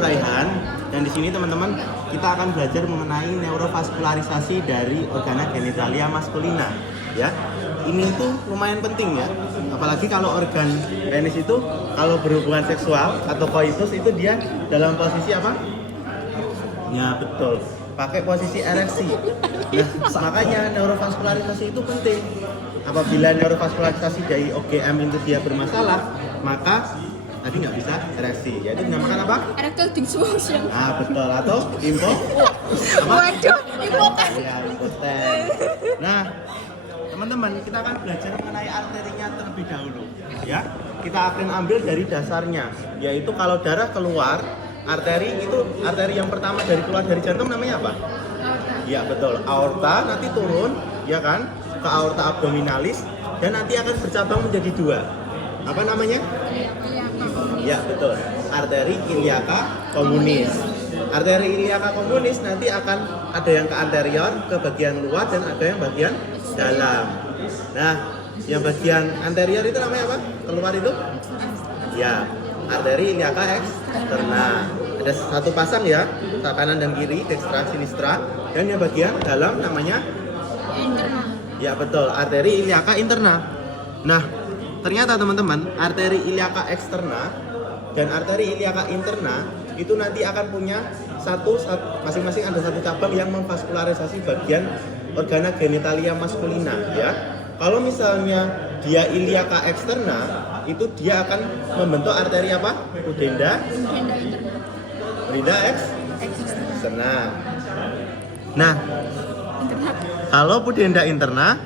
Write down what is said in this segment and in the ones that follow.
Raihan, dan di sini teman-teman kita akan belajar mengenai neurovaskularisasi dari organa genitalia maskulina. Ya, ini itu lumayan penting ya, apalagi kalau organ penis itu kalau berhubungan seksual atau koitus itu dia dalam posisi apa? Ya betul, pakai posisi ereksi. Nah, makanya neurovaskularisasi itu penting. Apabila neurovaskularisasi dari OGM itu dia bermasalah, maka tadi nggak bisa ereksi, yaitu dinamakan apa? Erectile dysfunction. Ah betul, atau impo? Waduh, impoten. Ya, impoten. Nah, teman-teman kita akan belajar mengenai arterinya terlebih dahulu. Ya, kita akan ambil dari dasarnya, yaitu kalau darah keluar, arteri itu arteri yang pertama dari keluar dari jantung namanya apa? Ya betul, aorta, nanti turun, ya kan, ke aorta abdominalis dan nanti akan bercabang menjadi dua. Apa namanya? Ya betul, arteri iliaca communis. Arteri iliaca communis nanti akan ada yang ke anterior, ke bagian luar dan ada yang bagian dalam. Nah, yang bagian anterior itu namanya apa? Keluar itu? Ya, arteri iliaca externa. Ada satu pasang ya, kanan dan kiri, dextra sinistra. Dan yang bagian dalam namanya? Interna. Ya betul, arteri iliaca interna. Nah, ternyata teman-teman, arteri iliaca externa dan arteri iliaca interna itu nanti akan punya masing-masing ada satu cabang yang memvaskularisasi bagian organa genitalia maskulina ya. Kalau misalnya dia iliaca externa, itu dia akan membentuk arteri apa? Pudenda Interna. Pudenda externa. Nah, Interna. kalau pudenda interna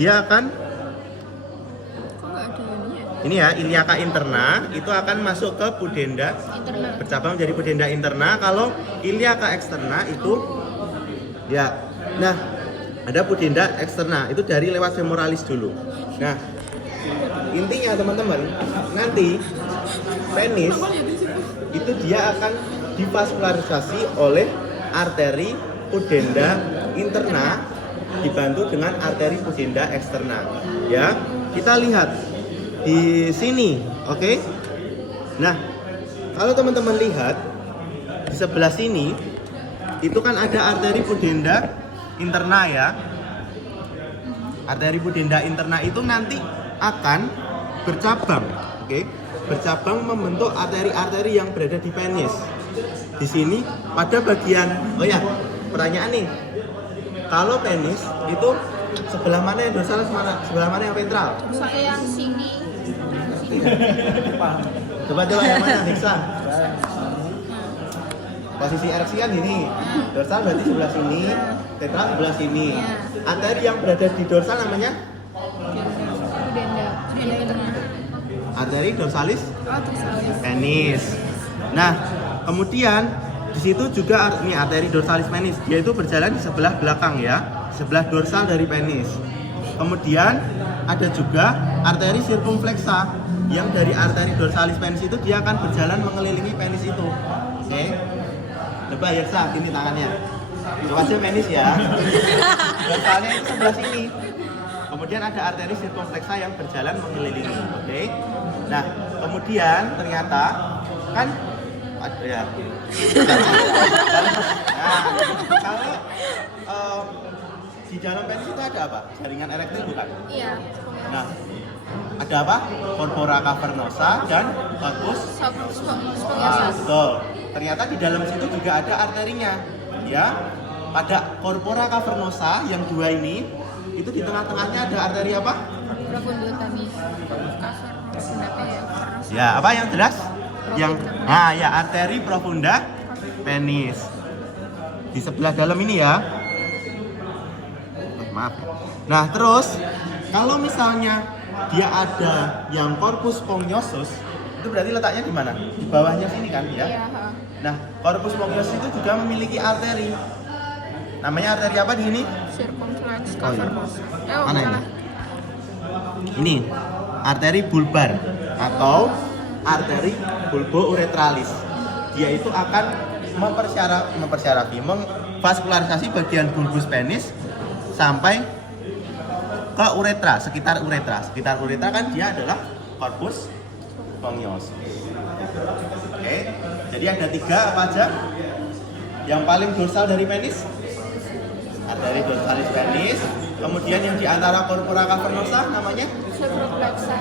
dia akan Kok nggak ada ininya? ini ya, iliaca interna itu akan masuk ke pudenda, Interna. bercabang menjadi pudenda interna. Kalau iliaca externa itu ya, nah ada pudenda externa itu dari lewat femoralis dulu. Nah, intinya teman-teman, nanti penis itu dia akan divaskularisasi oleh arteri pudenda interna dibantu dengan arteri pudenda externa. Ya, kita lihat di sini, oke? Nah, kalau teman-teman lihat di sebelah sini, itu kan ada arteri pudenda interna ya. Arteri pudenda interna itu nanti akan bercabang, oke? Bercabang membentuk arteri-arteri yang berada di penis. Di sini pada bagian, oh ya, pertanyaan nih. Kalau penis itu sebelah mana yang dorsal, sebelah mana yang ventral? Saya yang sini. Coba yang mana, Niksa? Posisi ereksi kan gini. Dorsal berarti sebelah sini, ventral sebelah sini. Arteri yang berada di dorsal namanya? Pudenda interna. Arteri dorsalis Oh, tersalis. penis. Nah, kemudian di situ juga ini arteri dorsalis penis. Dia itu berjalan di sebelah belakang ya, sebelah dorsal dari penis. Kemudian ada juga arteri sirkumflexa yang dari arteri dorsalis penis itu dia akan berjalan mengelilingi penis itu. Oke. Coba ya sah, ini tangannya. Coba aja penis ya. Dorsalnya itu sebelah sini. Kemudian ada arteri sirkumflexa yang berjalan mengelilingi. Oke. Nah, kemudian ternyata kan ada ya. Nah, kalau di dalam penis itu ada apa? Jaringan erektil bukan? Iya. Nah, ada apa? Corpora cavernosa dan corpus. Betul. Ternyata di dalam situ juga ada arterinya. Ya. Pada corpora cavernosa yang dua ini, itu di tengah-tengahnya ada arteri apa? Profundotamis. Kasar. Pendapatnya. Ya, apa yang jelas? Yang ya arteri profunda penis. Di sebelah dalam ini ya. Maaf. Nah, terus kalau misalnya dia ada yang corpus spongiosum, itu berarti letaknya di mana? Di bawahnya sini kan ya? Iya. Nah, corpus spongiosum itu juga memiliki arteri. Namanya arteri apa di sini? Circumflex Oh, iya. cavernous. Mana ini? Ini arteri bulbar atau arteri bulbo-uretralis. Dia itu akan memvaskularisasi bagian bulbus penis sampai ke uretra, sekitar uretra. Sekitar uretra kan dia adalah corpus spongiosum. Oke. Jadi ada 3 apa aja? Yang paling dorsal dari penis? Arteri dorsalis penis. Kemudian yang di antara corpora cavernosa namanya Cerviflexa.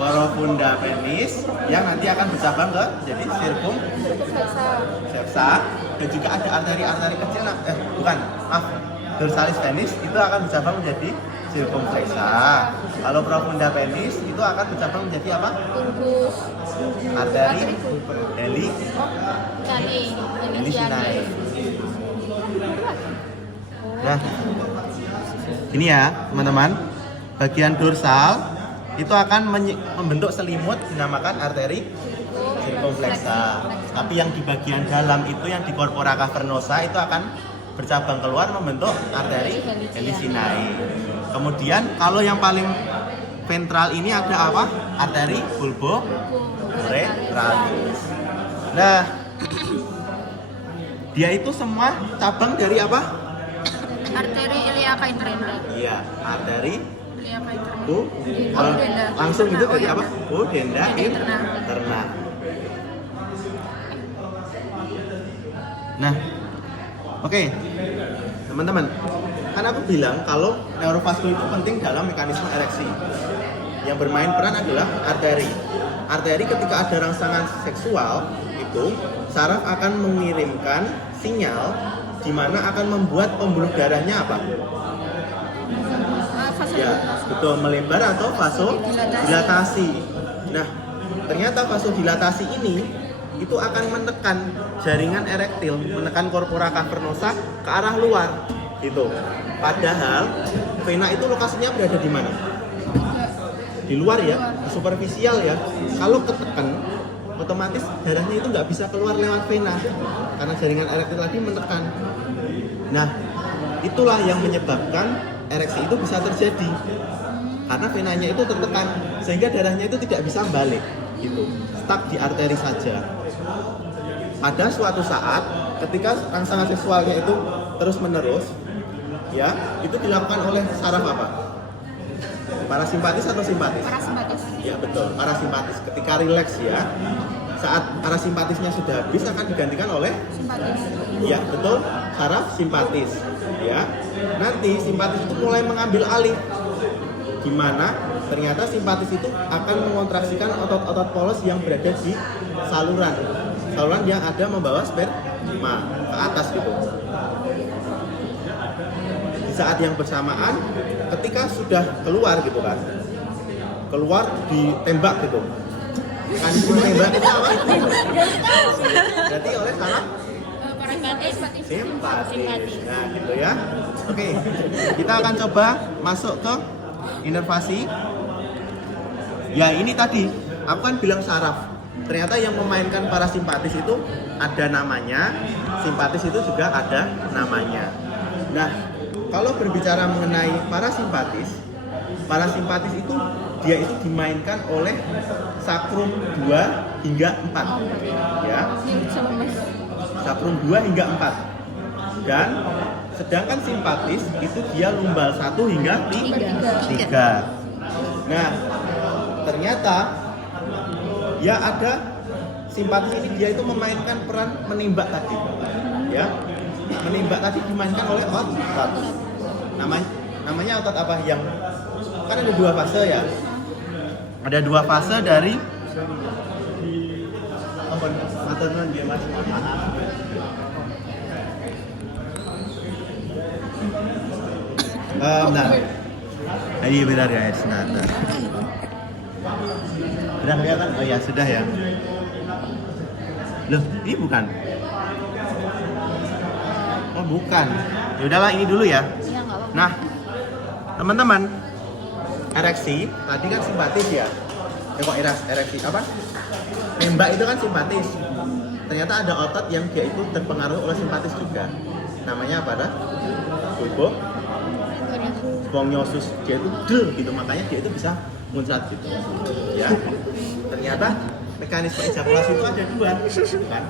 profunda penis yang nanti akan bercabang ke jadi circumflexa. Dan juga ada arteri-arteri kecil, bukan, maaf, dorsalis penis itu akan bercabang menjadi circumflexa. Kalau profunda penis itu akan bercabang menjadi apa? Bulbus. Arteri Helicinae. Nah, ini ya teman-teman, bagian dorsal itu akan membentuk selimut dinamakan arteri circumflexa. Tapi yang di bagian dalam itu yang di corpora cavernosa itu akan bercabang keluar membentuk arteri helicinae. Kemudian kalau yang paling ventral ini ada apa? Arteri bulbourethralis. Nah, dia itu semua cabang dari apa? Arteri iliaca interna. Iya, arteri Iliaca interna. kalau langsung itu dari apa? Denda Interna. interna. Nah, oke, teman-teman, kan aku bilang kalau neurovaskular itu penting dalam mekanisme ereksi. Yang bermain peran adalah arteri. Arteri ketika ada rangsangan seksual itu saraf akan mengirimkan sinyal di mana akan membuat pembuluh darahnya apa? Ya, betul, melebar atau vasodilatasi. Nah, ternyata vasodilatasi ini itu akan menekan jaringan erektil, menekan corpora cavernosa ke arah luar gitu. Padahal vena itu lokasinya berada di mana? Di luar ya, di superficial ya. Kalau ketekan, otomatis darahnya itu nggak bisa keluar lewat vena karena jaringan erektil tadi menekan. Nah, itulah yang menyebabkan ereksi itu bisa terjadi karena venanya itu tertekan sehingga darahnya itu tidak bisa balik gitu, stuck di arteri saja. Pada suatu saat ketika rangsangan seksualnya itu terus menerus ya, itu dilakukan oleh saraf apa? Parasimpatis atau simpatis? Parasimpatis. Ya betul, parasimpatis. Ketika rileks ya, saat parasimpatisnya sudah habis akan digantikan oleh Simpatis. ya betul, saraf simpatis ya. Nanti simpatis itu mulai mengambil alih, gimana ternyata simpatis itu akan mengontraksikan otot-otot polos yang berada di saluran yang ada membawa sperma ke atas gitu. Di saat yang bersamaan ketika sudah keluar gitu kan, keluar ditembak gitu kan, ditembak itu apa? Berarti oleh saraf simpatis. Nah gitu ya. Oke, kita akan coba masuk ke inervasi. Ya ini tadi aku kan bilang saraf. Ternyata yang memainkan parasimpatis itu ada namanya, simpatis itu juga ada namanya. Nah, kalau berbicara mengenai parasimpatis itu dia itu dimainkan oleh sakrum 2 hingga 4. Ya. Sakrum 2 hingga 4. Dan sedangkan simpatis itu dia lumbal 1 hingga 3. Nah, ternyata ya ada simpatis ini dia itu memainkan peran menembak tadi. Ya. Menembak tadi dimainkan oleh otot. Namanya otot apa? Yang kan ada 2 fase ya. Ada 2 fase dari maternal dia masih nah, ini benar guys, nah. Sudah kelihatan? Oh ya sudah ya. Loh, ini bukan? Oh bukan. Ya udahlah ini dulu ya. Nah, teman-teman, ereksi tadi kan simpatis ya. Kok ereksi apa? Nembak itu kan simpatis. Ternyata ada otot yang dia itu terpengaruh oleh simpatis juga. Namanya apa dah? Bulbo sponiosus. Dia itu del gitu, makanya dia itu bisa muncrat gitu. Ya. Ternyata mekanisme ejakulasi itu ada 2 kan?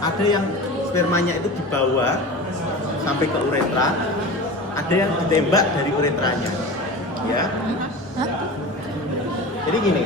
Ada yang spermanya itu dibawa sampai ke uretra, ada yang ditembak dari uretranya. Ya. Jadi gini.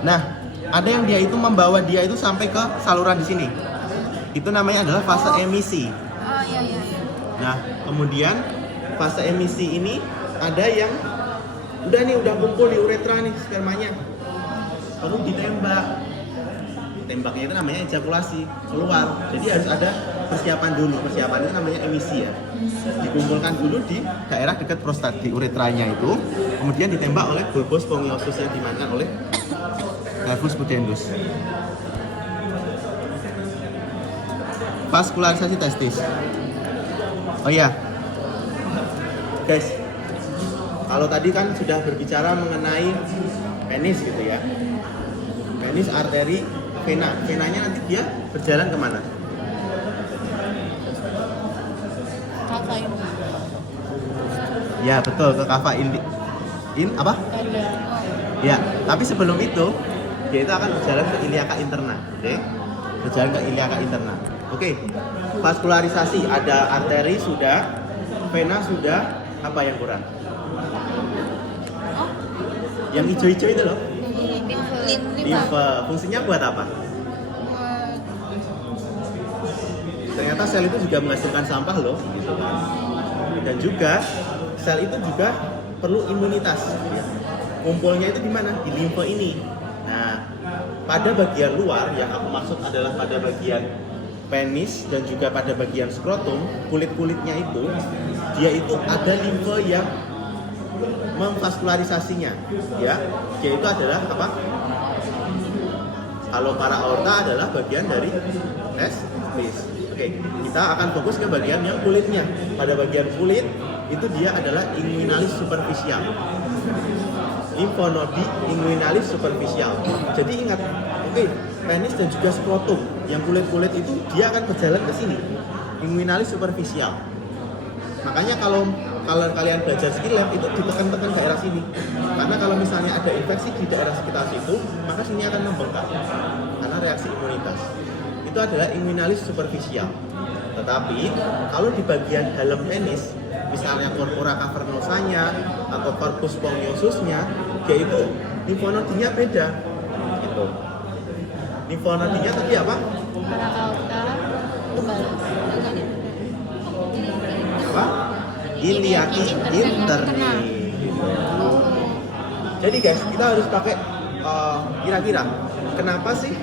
Nah, ada yang dia itu membawa dia itu sampai ke saluran di sini. Itu namanya adalah fase emisi. Oh iya iya. Iya. Nah, kemudian fase emisi ini ada yang udah kumpul di uretra nih spermanya. Lalu ditembak. Tembaknya itu namanya ejakulasi, keluar. Jadi harus ada persiapan dulu. Persiapan itu namanya emisi ya. Dikumpulkan dulu di daerah dekat prostat, di uretranya itu. Kemudian ditembak oleh bulbus spongiosum yang dimainkan oleh nervus pudendus. Vaskularisasi testis. Oh iya, guys, kalau tadi kan sudah berbicara mengenai penis gitu ya. Penis, arteri, vena. Venanya nanti dia berjalan kemana? Kava ini. Ya betul, ke kava apa? Ada. Ya, tapi sebelum itu dia itu akan berjalan ke iliaka interna, oke? Berjalan ke iliaka interna. Oke. Vaskularisasi, ada arteri sudah, vena sudah, apa yang kurang? Yang hijau-hijau itu loh. Limfe. Fungsinya buat apa? Ternyata sel itu juga menghasilkan sampah loh, gitu kan. Dan juga sel itu juga perlu imunitas. Ya. Kumpulnya itu di mana? Di limfe ini. Nah, pada bagian luar yang aku maksud adalah pada bagian penis dan juga pada bagian skrotum, kulit-kulitnya itu dia itu ada limfe yang memvaskularisasinya, ya. Dia itu adalah apa? Kalau para aorta adalah bagian dari testis. Oke, kita akan fokus ke bagian yang kulitnya. Pada bagian kulit itu dia adalah inguinalis superficial. Lymphnodi inguinalis superficial. Jadi ingat, oke, penis dan juga skrotum yang kulit-kulit itu dia akan berjalan ke sini. Inguinalis superficial. Makanya kalau kalian belajar skill lab itu ditekan-tekan daerah sini. Karena kalau misalnya ada infeksi di daerah sekitar situ, maka sini akan membengkak. Karena reaksi imunitas. Itu adalah inguinalis superficial. Tetapi kalau di bagian dalam penis, misalnya corpora cavernosanya atau corpus spongiosumnya, dia itu limfonodinya beda. Gitu. Limfonodinya tadi apa? Apa? Iliaki interni. Jadi guys, kita harus pakai kira-kira kenapa sih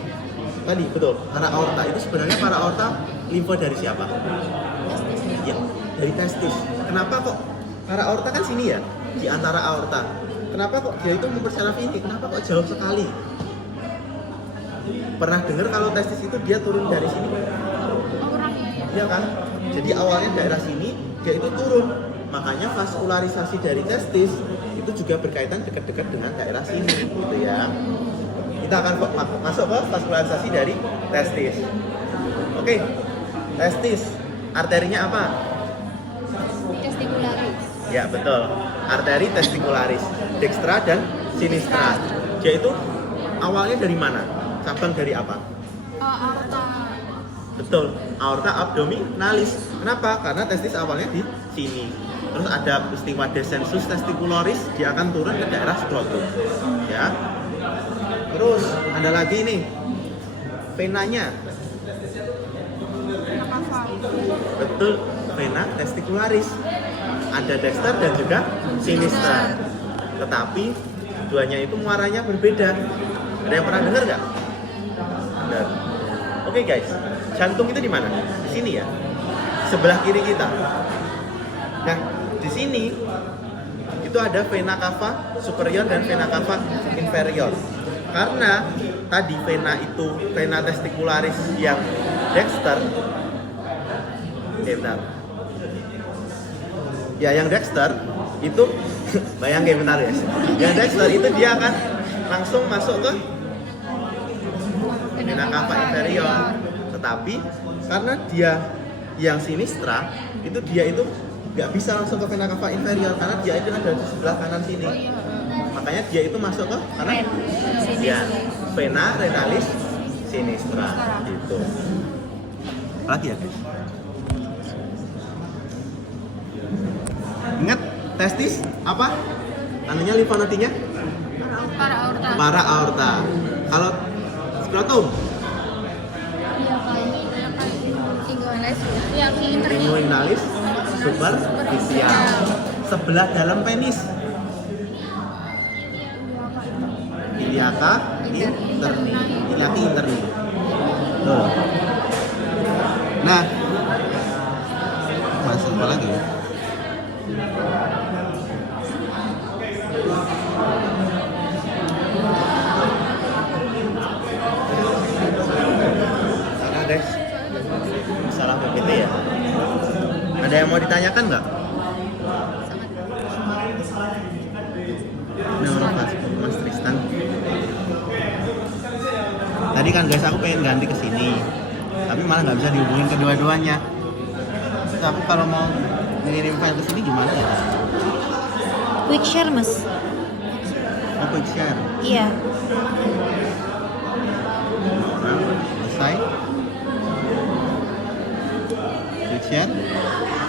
tadi betul para aorta itu sebenarnya para aorta limfe dari siapa? Ya, dari testis. Kenapa kok para aorta kan sini ya, di antara aorta. Kenapa kok dia itu mempersarafi ini? Kenapa kok jauh sekali? Pernah dengar kalau testis itu dia turun dari sini? Iya kan? Jadi awalnya daerah sini dia itu turun. Makanya vaskularisasi dari testis itu juga berkaitan dekat-dekat dengan daerah sini, gitu ya. Kita akan masuk ke vaskularisasi dari testis. Oke, testis, arterinya apa? Testikularis. Ya betul, arteri testikularis, dextra dan sinistra. Dia itu awalnya dari mana? Cabang dari apa? Aorta. Betul, aorta abdominalis. Kenapa? Karena testis awalnya di sini. Terus ada peristiwa descensus testicularis, dia akan turun ke daerah skrotum. Ya. Terus ada lagi nih, venanya. Betul, vena testicularis. Ada dexter dan juga sinistra. Tetapi duanya itu muaranya berbeda. Ada yang pernah dengar nggak? Benar. Oke guys, jantung itu di mana? Di sini ya, sebelah kiri kita. Nah, di sini itu ada vena cava superior dan vena cava inferior. Karena tadi vena itu vena testicularis yang dexter. Bentar. Ya, yang dexter itu bayangin bentar ya. Yang dexter itu dia akan langsung masuk ke vena cava inferior. Tetapi karena dia yang sinistra, itu dia itu nggak bisa langsung ke vena cava inferior karena dia itu ada di sebelah kanan sini. Makanya dia itu masuk ke kanan. Ya, vena renalis sinistra gitu. Lagi ya guys. Ingat testis apa? Anunya limfonodinya? Para aorta. Para aorta. Kalau skrotum, Ya, interni. inguinalis, superficial. Sebelah dalam penis. Iliaka interni. Iliaki interni. Tuh. Nah, masuk apa lagi? Nah, guys, masalah PPT ya. Ada yang mau ditanyakan nggak? Neurovaskular Mas Tristan. Tadi kan guys aku pengen ganti ke sini, tapi malah nggak bisa dihubungin kedua-duanya. Terus aku kalau mau ngirim file ke sini gimana ya? Quick share mas. Oh, quick share. Iya. Nah, selesai. Quick share.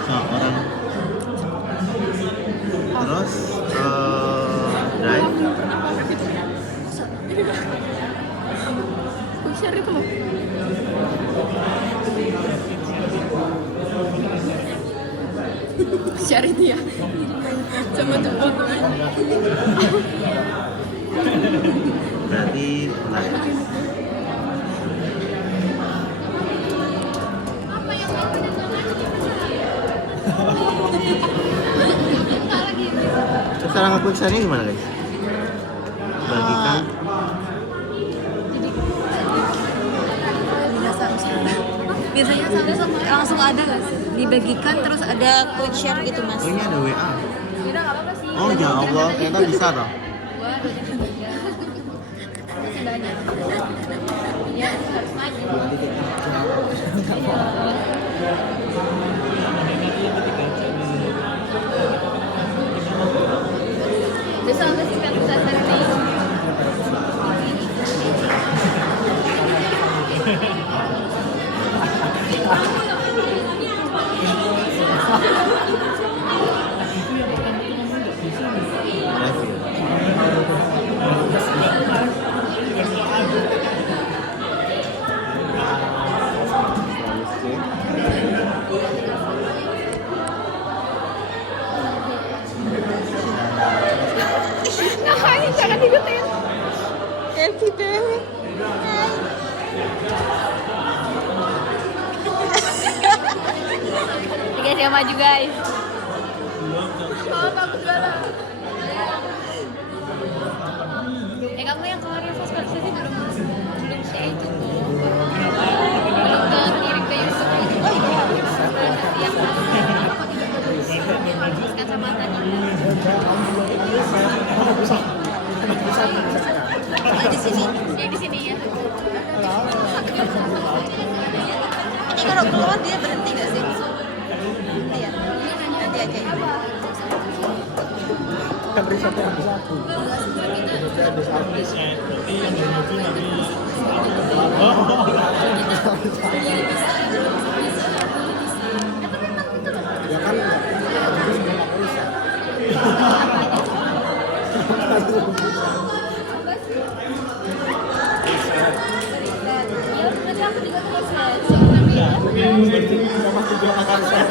So, orang. Terus drive. Share itu loh. Share itu ya. Coba tuh foto. Berarti live. Terus cara nge-quick share-nya gimana guys? Bagikan. Biasanya langsung ada nggak sih? Dibagikan terus ada quick share gitu mas. Oh, ini ada WA. Udah enggak apa-apa sih. Oh ya Allah, ternyata bisa toh. Gua masih banyak. Iya, harus maju. Bisa apa sih kan bisa sendiri. Ngapain jangan diikutin. Happy baby. Guys yang maju guys. Oh, bagus banget. Kamu yang kemarin sosialisasi belum share itu belum kirim ke YouTube itu. Oh iya. Yang kacamatanya. Di sini. Yang di sini ya. Ini kalau keluar dia berhenti nggak sih? Berhenti ya. Nanti aja ya. Kan risetnya habis aku. Habis aku. Ya kan habis sebelum aku riset. Ya, nanti aku juga tulis. Sama juga makan riset.